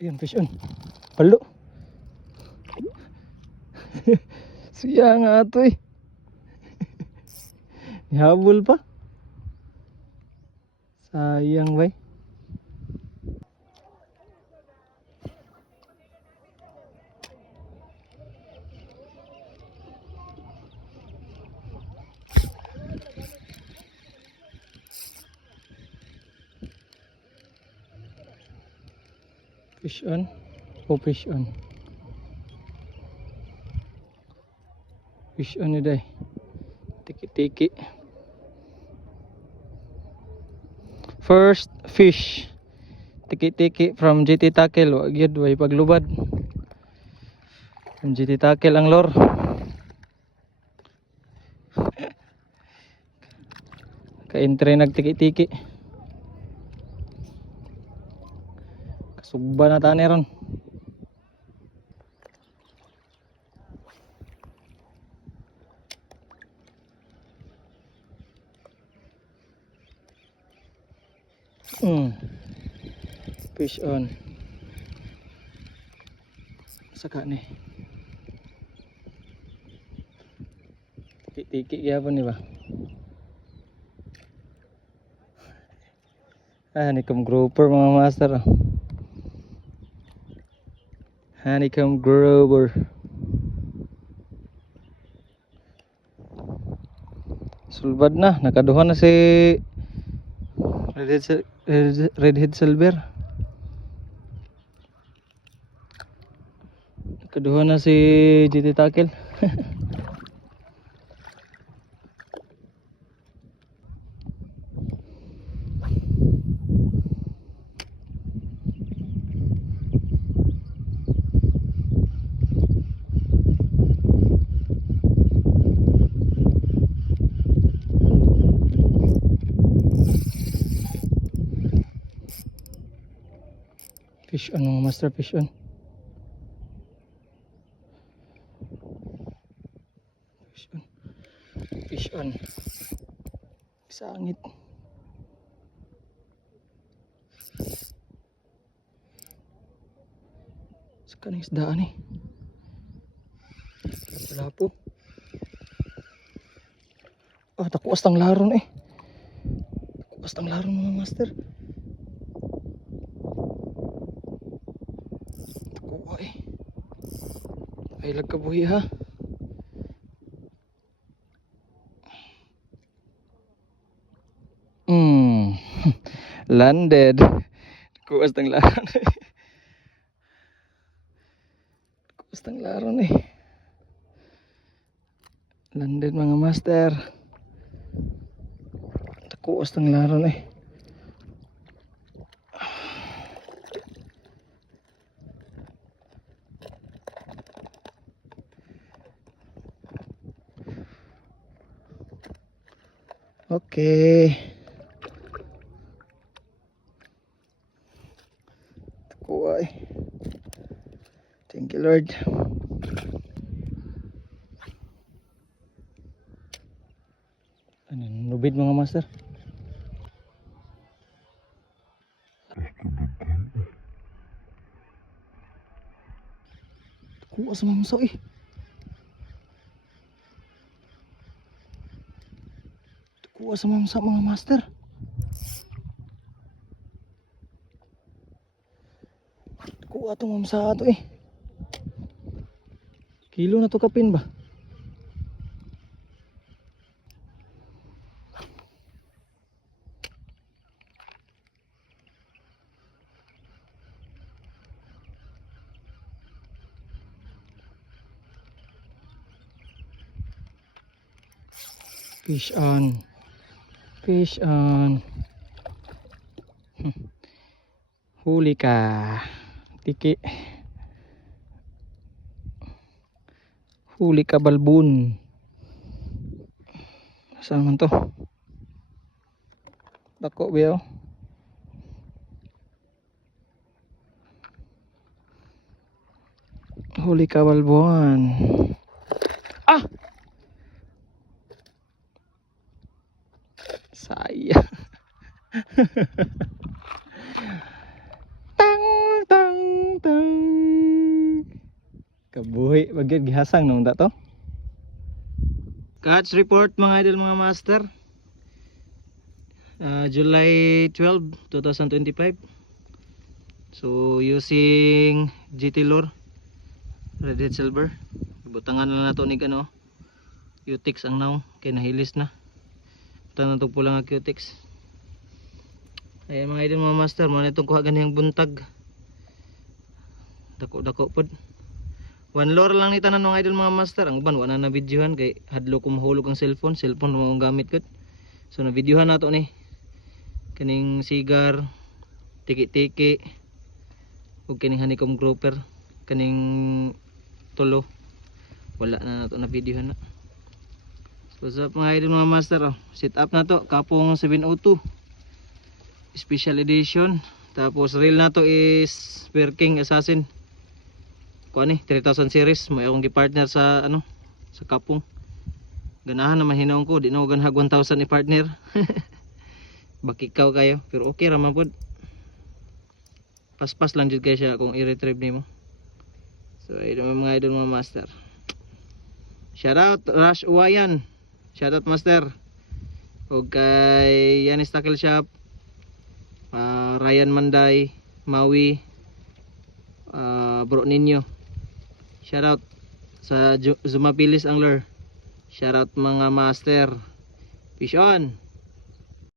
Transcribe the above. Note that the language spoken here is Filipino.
Ayan, fish on. Palo. Siya nga ito eh. Habol pa. Sayang bay. Fish on. Oh, fish on. Fish on yun day. Tiki-tiki. First fish. Tiki-tiki from GT Tackle. Wag yun, way paglubad. From GT Tackle ang lore. Ka-entry nag-tiki-tiki. Kasugba na tani ron. Fish on. Saka ni. Tiki-tiki gyapon ni ba? Honeycomb grouper mga master. Honeycomb grouper. Sulbad na, nakaduha na si redhead silver. Nakaduha na si GT Tackle. Fish on mga master, fish on. Fish on. Fish on. Sangit. Sa kaning isdaan eh. Wala po. Takuas tang laron eh. Takuas tang laron mga master. Ay lagkabuhi ha. Landed. Kuas tang laron. Kuas tang laron eh. Landed mga master. Kuas tang laron eh. Okay. Kuway. Thank you Lord. Ano, nubid mga master. Kuha sa mamsaw eh. Kuha sa mamsaw mga master. Kuha itong mamsaw ito eh. Kilo na to kapin ba? Fish on. Fish on. Huli ka. Tiki. Huli ka balbon. Saan man to? Dako ba? Huli ka balbon. Ah! Sayang. Tang tang Wagid gihasang nung to. Catch report mga idol mga master. July 12, 2025. So using GT Lure Red Head Silver. Butangan na nato ni ano Qtex ang naong kay nahilis na. Butangan na to pula nga Qtex. Ayan mga idol mga master, mo na itong kuha ganihang buntag. Dako pod. One lure lang ni tanan mga idol mga master. Ang ban wala na videohan kay hadlo ko mahulog ang cellphone mo ang gamit ko. So na videohan nato ni kaning sigar, tiki-tiki ug kaning honeycomb grouper, kaning tulo. Wala na nato na videohan na. So sa mga idol mga master, set up na to kapong 702 special edition. Tapos reel na to is Bear King Assassin. Kuha ni 3000 series, may akong gipartner sa ano sa kapong. Ganahan naman hinawon ko, di na ko ganhag 1000 i-partner. Bakikaw kayo, pero okay raman pod. Paspas lang jud kay siya kung i-retrieve nimo. So ayun mga idol mga master. Shout out Rush Uwayan. Shout out master. Og kay Yanis Tackle Shop, Ryan Manday, Maui, Bro Ninyo. Shout out sa Zumapilis Angler. Shout out mga master. Fish on.